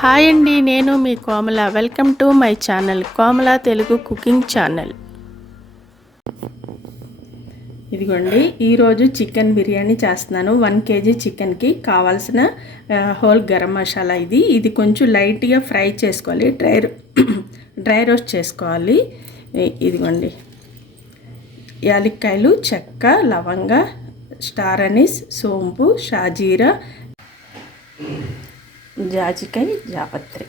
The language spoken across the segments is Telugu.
హాయ్ అండి, నేను మీ Komala. Welcome to my channel Komala Telugu cooking channel. ఇదిగోండి, ఈరోజు చికెన్ బిర్యానీ చేస్తున్నాను. 1 kg చికెన్కి కావాల్సిన హోల్ గరం మసాలా ఇది కొంచెం లైట్గా ఫ్రై చేసుకోవాలి, డ్రై రోస్ట్ చేసుకోవాలి. ఇదిగోండి, యాలక్కాయలు, చెక్క, లవంగ, స్టార్ అనీస్, సోంపు, షాజీరా, జాజికాయ, జాపత్రి,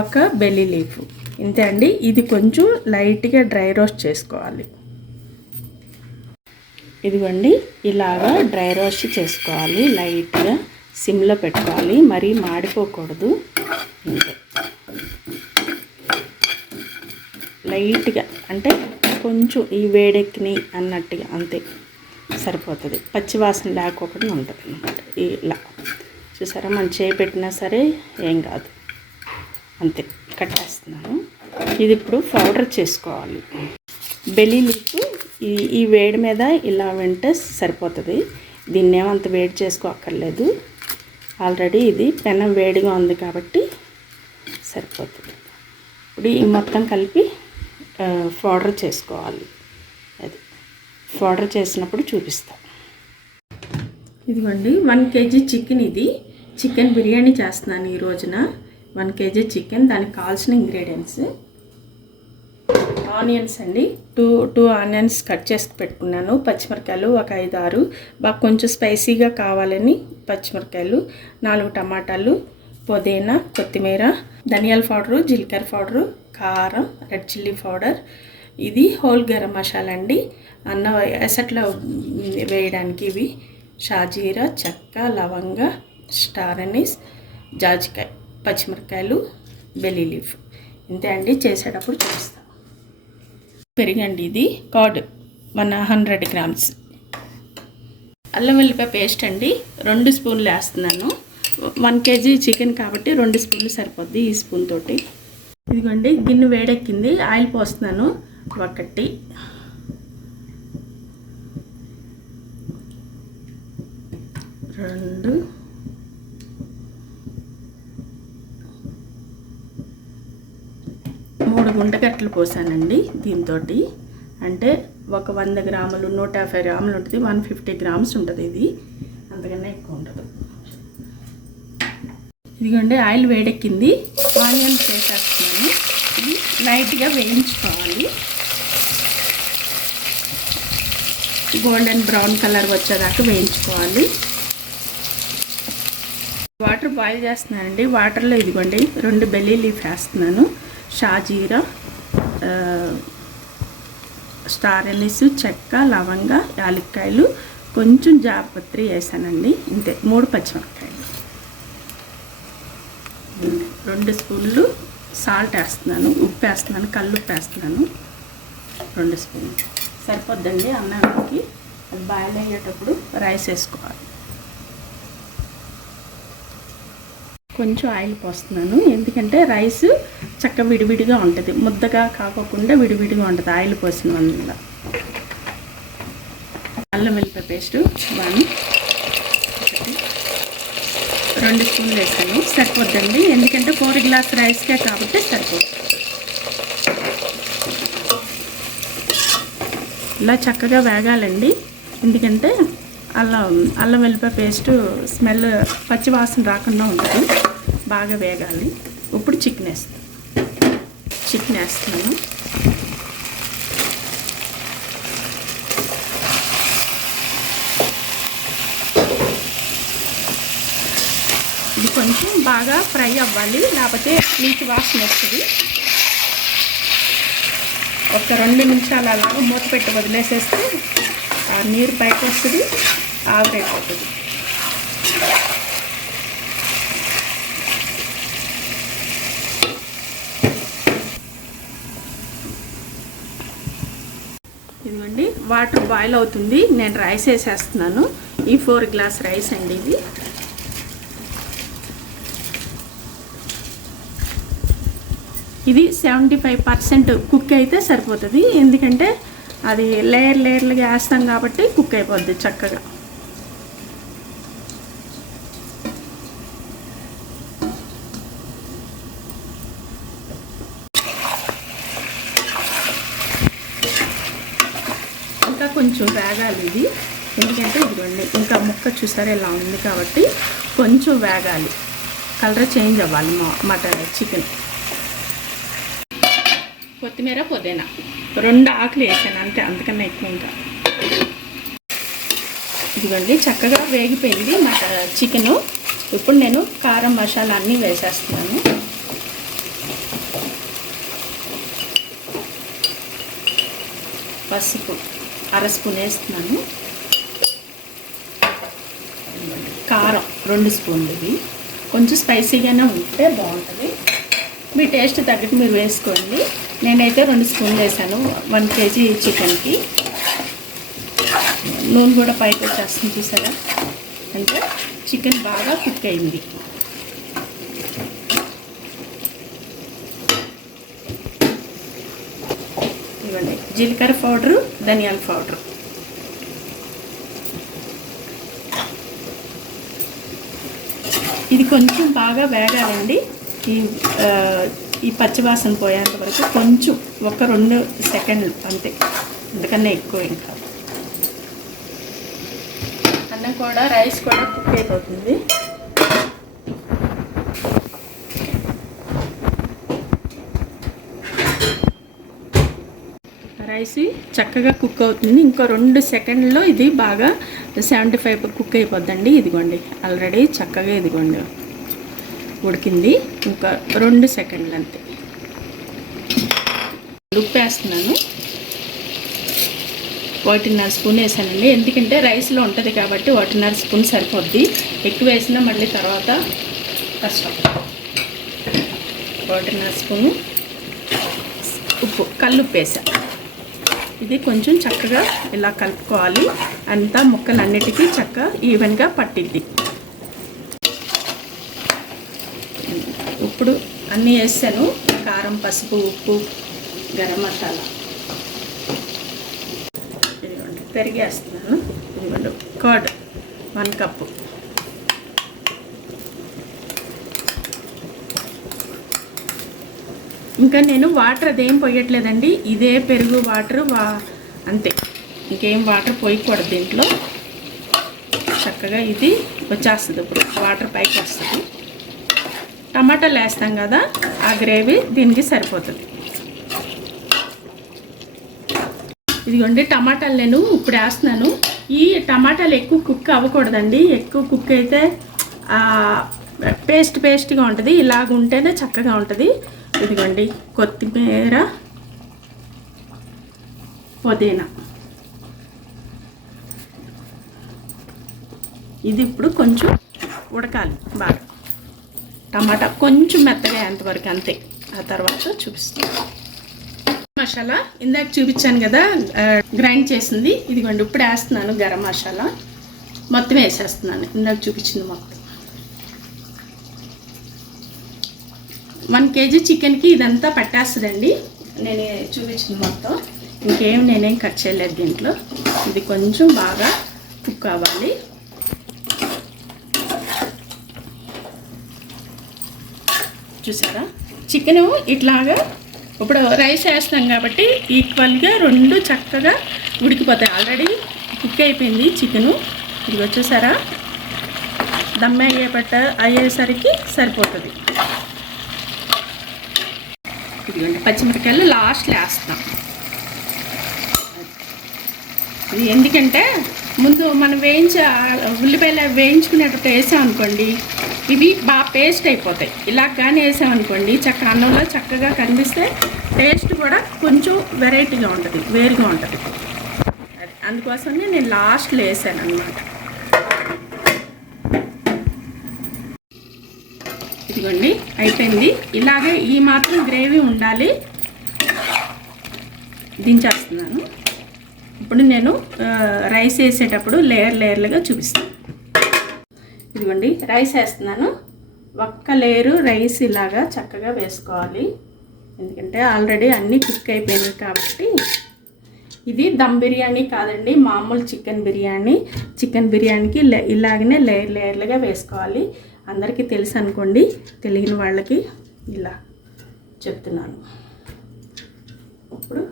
ఒక బెల్లి లీఫ్. ఇంతే అండి. ఇది కొంచెం లైట్గా డ్రై రోస్ట్ చేసుకోవాలి. ఇదిగోండి, ఇలాగా డ్రై రోస్ట్ చేసుకోవాలి. లైట్గా సిమ్లో పెట్టుకోవాలి, మరీ మాడిపోకూడదు. ఇంతే, లైట్గా అంటే కొంచెం ఈ వేడెక్కిని అన్నట్టుగా, అంతే సరిపోతుంది. పచ్చివాసన లేకోకుండా ఉంటుంది అన్నమాట. ఇలా చూసారా, మనం చేపెట్టినా సరే ఏం కాదు. అంతే, కట్టేస్తున్నాను. ఇది ఇప్పుడు పౌడర్ చేసుకోవాలి. బెల్లి లీఫ్ ఈ వేడి మీద ఇలా వింటే సరిపోతుంది. దీన్ని ఏమంత వేడి చేసుకోక్కర్లేదు. ఆల్రెడీ ఇది పెనం వేడిగా ఉంది కాబట్టి సరిపోతుంది. ఇప్పుడు ఈ మొత్తం కలిపి పౌడర్ చేసుకోవాలి. అది పౌడర్ చేసినప్పుడు చూపిస్తాను. ఇదిగోండి, 1 kg చికెన్. ఇది చికెన్ బిర్యానీ చేస్తున్నాను ఈ రోజున. 1 kg చికెన్, దానికి కావాల్సిన ఇంగ్రీడియంట్స్: ఆనియన్స్ అండి, టూ ఆనియన్స్ కట్ చేసి పెట్టుకున్నాను. పచ్చిమిరకాయలు ఒక 5-6, బాగా కొంచెం స్పైసీగా కావాలని పచ్చిమిరకాయలు, 4 టమాటాలు, పుదీనా, కొత్తిమీర, ధనియాల పౌడరు, జీలకర్ర పౌడరు, కారం, రెడ్ చిల్లీ పౌడర్. ఇది హోల్ గరం మసాలా అండి, అన్నం ఎసట్లో వేయడానికి. ఇవి షాజీరా, చెక్క, లవంగ, స్టార్ అనీస్, జాజికాయ, పచ్చిమిరకాయలు, బెల్లి లీఫ్. ఇంతే అండి. చేసేటప్పుడు చూపిస్తాం. పెరిగండి, ఇది కర్డ్ 100 grams. అల్లం వెల్లిపాయ పేస్ట్ అండి, 2 స్పూన్లు వేస్తున్నాను. 1 kg చికెన్ కాబట్టి 2 స్పూన్లు సరిపోద్ది ఈ స్పూన్ తోటి. ఇదిగోండి, గిన్నె వేడెక్కింది, ఆయిల్ పోస్తున్నాను. 1, 2, 3 గుంటగట్టలు పోసానండి. దీంతో అంటే ఒక 100 గ్రాములు, 150 గ్రాములు ఉంటుంది. 150 grams ఉంటుంది. ఇది అంతకన్నా ఎక్కువ ఉండదు. ఇదిగోండి, ఆయిల్ వేడెక్కింది, ఆనియన్ వేసేస్తున్నాను. ఇది లైట్గా వేయించుకోవాలి. గోల్డెన్ బ్రౌన్ కలర్ వచ్చేదాకా వేయించుకోవాలి. వాటర్ బాయిల్ చేస్తున్నానండి. వాటర్లో ఇదిగోండి 2 బెల్లి లీఫ్ వేస్తున్నాను. షాజీరా, స్టార్ అనీస్, చెక్క, లవంగ, యాలక్కాయలు, కొంచెం జాపత్రి వేసానండి. ఇంతే. 3 పచ్చిమిరపకాయలు, 2 స్పూన్లు సాల్ట్ వేస్తున్నాను. ఉప్పు వేస్తున్నాను, కల్లుప్పు వేస్తున్నాను. 2 స్పూన్లు సరిపోద్దండి అన్నానికి. అది బాయిల్ అయ్యేటప్పుడు రైస్ వేసుకోవాలి. కొంచెం ఆయిల్ పోస్తున్నాను, ఎందుకంటే రైస్ చక్క విడివిడిగా ఉంటుంది, ముద్దగా కాకోకుండా విడివిడిగా ఉంటుంది ఆయిల్ పోసిన వల్ల. అల్లం వెల్లిపాయ పేస్ట్ 2 స్పూన్లు వేసాను. సరిపోద్దండి, ఎందుకంటే 4 గ్లాస్ రైస్కే కాబట్టి సరిపోతుంది. ఇలా చక్కగా వేగాలండి, ఎందుకంటే అల్లం వెల్లిపాయ పేస్ట్ స్మెల్, పచ్చివాసన రాకుండా ఉంటుంది. బాగా వేగాలి. ఇప్పుడు చికెన్ వేస్తున్నాను. ఇది కొంచెం బాగా ఫ్రై అవ్వాలి, లేకపోతే నీటి వాసన వస్తుంది. ఒక 2 నిమిషాలు అలాగా మూత పెట్టి వదిలేసేస్తే ఆ నీరు బయట వస్తుంది, ఆవిరైపోతుంది. ఇదిగోండి, వాటర్ బాయిల్ అవుతుంది. నేను రైస్ వేసేస్తున్నాను. ఈ 4 గ్లాస్ రైస్ అండి ఇది. ఇది 75% కుక్ అయితే సరిపోతుంది, ఎందుకంటే అది లేయర్లుగా వేస్తాం కాబట్టి కుక్ అయిపోద్ది. కొంచెం వేగాలి ఇది. ఎందుకంటే ఇదిగోండి ఇంకా ముక్క చూసారా ఇలా ఉంది కాబట్టి కొంచెం వేగాలి, కలర్ చేంజ్ అవ్వాలి మటన్ చికెన్. కొత్తిమీర పుదీనా 2 ఆకులు వేసాను అంతే, అంతకన్నా ఎక్కువ ఇంకా. ఇదిగోండి చక్కగా వేగిపోయింది చికెను. ఇప్పుడు నేను కారం మసాలా అన్నీ వేసేస్తున్నాను. పసుపు 1/2 స్పూన్ వేస్తున్నాను. కారం 2 స్పూన్లు. ఇవి కొంచెం స్పైసీగానే ఉంటే బాగుంటుంది, మీ టేస్ట్ తగ్గట్టు మీరు వేసుకోండి. నేనైతే 2 స్పూన్లు వేసాను 1 కేజీ చికెన్కి. నూనె కూడా పైకి వచ్చేస్తుంది చూసారా, అంటే చికెన్ బాగా కుక్ అయింది. ఇవ్వండి జీలకర్ర పౌడరు, ధనియాల పౌడరు. ఇది కొంచెం బాగా వేగాలండి. ఈ పచ్చివాసన పోయేంత వరకు కొంచెం 1-2 సెకండ్లు అంతే, అందుకన్నా ఎక్కువ ఇంకా. అన్నం కూడా రైస్ కూడా కుక్ అయిపోతుంది. రైస్ చక్కగా కుక్ అవుతుంది. ఇంకో 2 సెకండ్లో ఇది బాగా 75 కుక్ అయిపోద్దండి. ఇదిగోండి ఆల్రెడీ చక్కగా ఇదిగోండి ఉడికింది. ఇంకా 2 సెకండ్లు అంతే. ఉప్పు వేస్తున్నాను, 1.5 స్పూన్ వేసానండి. ఎందుకంటే రైస్లో ఉంటుంది కాబట్టి 1.5 స్పూన్ సరిపోద్ది. ఎక్కువ వేసినా మళ్ళీ తర్వాత కష్టం. 1.5 స్పూను ఉప్పు, కల్లుప్పు వేసా. ఇది కొంచెం చక్కగా ఇలా కలుపుకోవాలి, అంతా ముక్కలన్నిటికీ చక్కగా ఈవెన్గా పట్టిద్ది. ఇప్పుడు అన్నీ వేసాను, కారం, పసుపు, ఉప్పు, గరం మసాలా. ఇదిగోండి పెరిగేస్తున్నాను. ఇదిగోండి కర్డ్ 1 కప్పు. ఇంకా నేను వాటర్ అదేం పోయట్లేదండి, ఇదే పెరుగు వాటర్ అంతే, ఇంకేం వాటర్ పోయకూడదు దీంట్లో. చక్కగా ఇది వచ్చేస్తుంది, ఇప్పుడు వాటర్ పైకి వస్తుంది. టమాటాలు వేస్తాం కదా, ఆ గ్రేవీ దీనికి సరిపోతుంది. ఇదిగోండి టమాటాలు నేను ఇప్పుడు వేస్తున్నాను. ఈ టమాటాలు ఎక్కువ కుక్ అవ్వకూడదండి, ఎక్కువ కుక్ అయితే పేస్ట్గా ఉంటుంది, ఇలాగ ఉంటేనే చక్కగా ఉంటుంది. ఇదిగోండి కొత్తిమీర, పుదీనా. ఇది ఇప్పుడు కొంచెం ఉడకాలి బాగా, టమాటా కొంచెం మెత్తగా అయ్యేంతవరకు అంతే. ఆ తర్వాత చూపిస్తాను. మసాలా ఇందాక చూపించాను కదా గ్రైండ్ చేసింది, ఇదిగోండి ఇప్పుడు వేస్తున్నాను. గరం మసాలా మొత్తం వేసేస్తున్నాను, ఇందాక చూపించింది మొత్తం. 1 కేజీ చికెన్కి ఇదంతా పట్టేస్తుందండి, నేను చూపించింది మొత్తం. ఇంకేం నేనేం కట్ చేయలేదు దీంట్లో. ఇది కొంచెం బాగా కుక్ అవ్వాలి. చూసారా చికెను ఇట్లాగా. ఇప్పుడు రైస్ వేస్తాం కాబట్టి ఈక్వల్గా 2 చక్కగా ఉడికిపోతాయి. ఆల్రెడీ కుక్ అయిపోయింది చికెను. ఇది వచ్చేసారా దమ్ అయ్యేసరికి సరిపోతుంది. ఇదిగోండి పచ్చిమిరపకాయలు లాస్ట్లో వేస్తాం. ఇది ఎందుకంటే ముందు మనం ఉల్లిపాయలు వేయించుకునేటప్పుడు వేసామనుకోండి, ఇవి బాగా పేస్ట్ అయిపోతాయి. ఇలా కానీ వేసామనుకోండి చక్కగా అన్నంలో చక్కగా కనిపిస్తే టేస్ట్ కూడా కొంచెం వెరైటీగా ఉంటుంది, వేరుగా ఉంటుంది. అందుకోసమే నేను లాస్ట్లో వేసాను అన్నమాట. ఇదిగోండి అయిపోయింది. ఇలాగే ఈ మాత్రం గ్రేవీ ఉండాలి. దించేస్తున్నాను. ఇప్పుడు నేను రైస్ వేసేటప్పుడు లేయర్లుగా చూపిస్తాను. ఇదిగోండి రైస్ వేస్తున్నాను. 1 లేయరు రైస్ ఇలాగా చక్కగా వేసుకోవాలి, ఎందుకంటే ఆల్రెడీ అన్నీ కుక్ అయిపోయినాయి కాబట్టి. ఇది దమ్ బిర్యానీ కాదండి, మామూలు చికెన్ బిర్యానీ. చికెన్ బిర్యానీకి ఇలాగనే లేయర్లుగా వేసుకోవాలి. అందరికీ తెలుసు అనుకోండి, తెలియని వాళ్ళకి ఇలా చెప్తున్నాను. ఇప్పుడు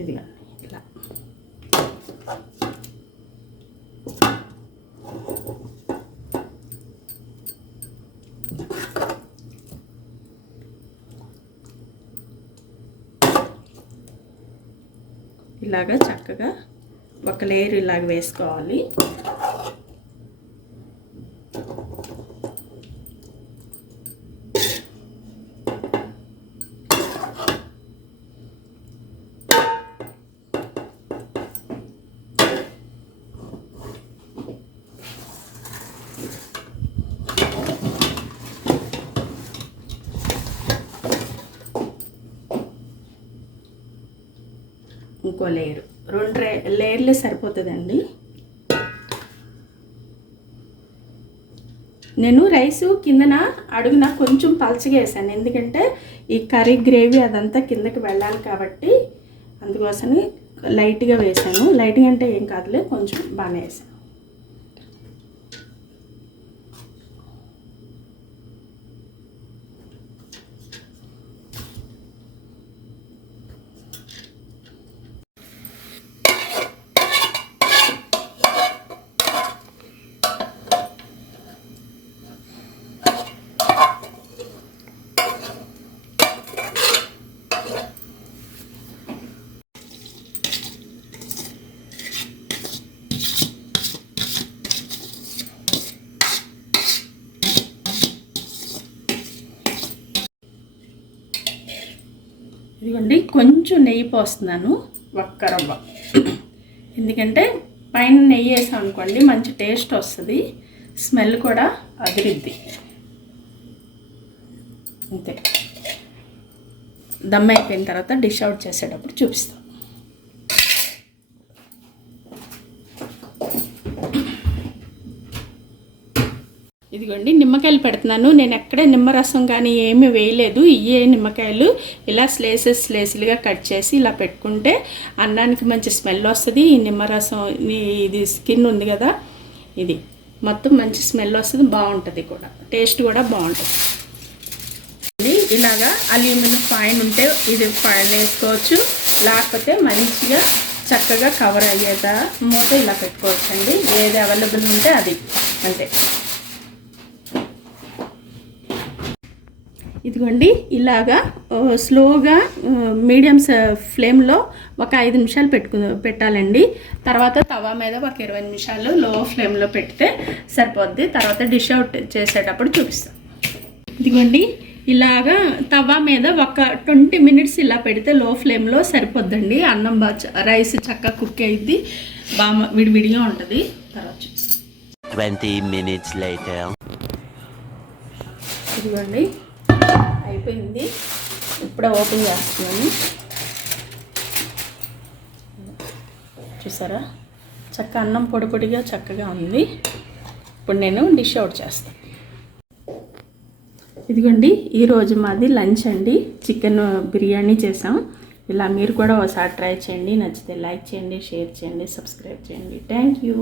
ఇదిగోండి ఇలా. ఇలాగా చక్కగా ఒక లేయర్ ఇలాగ వేసుకోవాలి. ఇంకో లేయరు, 2 లేయర్లే సరిపోతుందండి. నేను రైసు కిందన అడుగున కొంచెం పలచగా వేసాను, ఎందుకంటే ఈ కర్రీ గ్రేవీ అదంతా కిందకి వెళ్ళాలి కాబట్టి అందుకోసమని లైట్గా వేసాను. లైట్గా అంటే ఏం కాదులే, కొంచెం బాగానే వేసాను. ఇదిగోండి కొంచెం నెయ్యి పోస్తున్నాను, ఒక్క రవ్వ. ఎందుకంటే పైన నెయ్యి వేసాం అనుకోండి మంచి టేస్ట్ వస్తుంది, స్మెల్ కూడా అదిరిద్ది. అంతే. దమ్ అయిపోయిన తర్వాత డిష్ అవుట్ చేసేటప్పుడు చూపిస్తాం. ఇదిగోండి నిమ్మకాయలు పెడుతున్నాను. నేను ఎక్కడే నిమ్మరసం కానీ ఏమీ వేయలేదు. ఇవే నిమ్మకాయలు ఇలా స్లేస్లుగా కట్ చేసి ఇలా పెట్టుకుంటే అన్నానికి మంచి స్మెల్ వస్తుంది. ఈ నిమ్మరసం ఇది స్కిన్ ఉంది కదా, ఇది మొత్తం మంచి స్మెల్ వస్తుంది, బాగుంటుంది కూడా, టేస్ట్ కూడా బాగుంటుంది. ఇలాగా అల్యూమినియం ఫాయిల్ ఉంటే ఇది ఫాయిల్ వేసుకోవచ్చు, లేకపోతే మంచిగా చక్కగా కవర్ అయ్యేదా మూత ఇలా పెట్టుకోవచ్చండి. ఏది అవైలబుల్ ఉంటే అది. అంతే. ఇదిగోండి ఇలాగా స్లోగా మీడియం ఫ్లేమ్లో ఒక 5 నిమిషాలు పెట్టాలండి. తర్వాత తవా మీద ఒక 20 నిమిషాలు లో ఫ్లేమ్లో పెడితే సరిపోద్ది. తర్వాత డిష్ అవుట్ చేసేటప్పుడు చూపిస్తాం. ఇదిగోండి ఇలాగా తవా మీద ఒక 20 మినిట్స్ ఇలా పెడితే లో ఫ్లేమ్లో సరిపోద్దండి. అన్నం రైస్ చక్కగా కుక్ అయ్యిద్ది, బాగా విడివిడిగా ఉంటుంది. తర్వాత చూపిస్తాం. 20 minutes later. ఇదిగోండి అయిపోయింది, ఇప్పుడే ఓపెన్ చేస్తున్నాను. చూసారా చక్క అన్నం పొడి పొడిగా చక్కగా ఉంది. ఇప్పుడు నేను డిష్ అవుట్ చేస్తాను. ఇదిగోండి ఈరోజు మాది లంచ్ అండి, చికెన్ బిర్యానీ చేసాం. ఇలా మీరు కూడా ఒకసారి ట్రై చేయండి. నచ్చితే లైక్ చేయండి, షేర్ చేయండి, సబ్స్క్రైబ్ చేయండి. Thank you.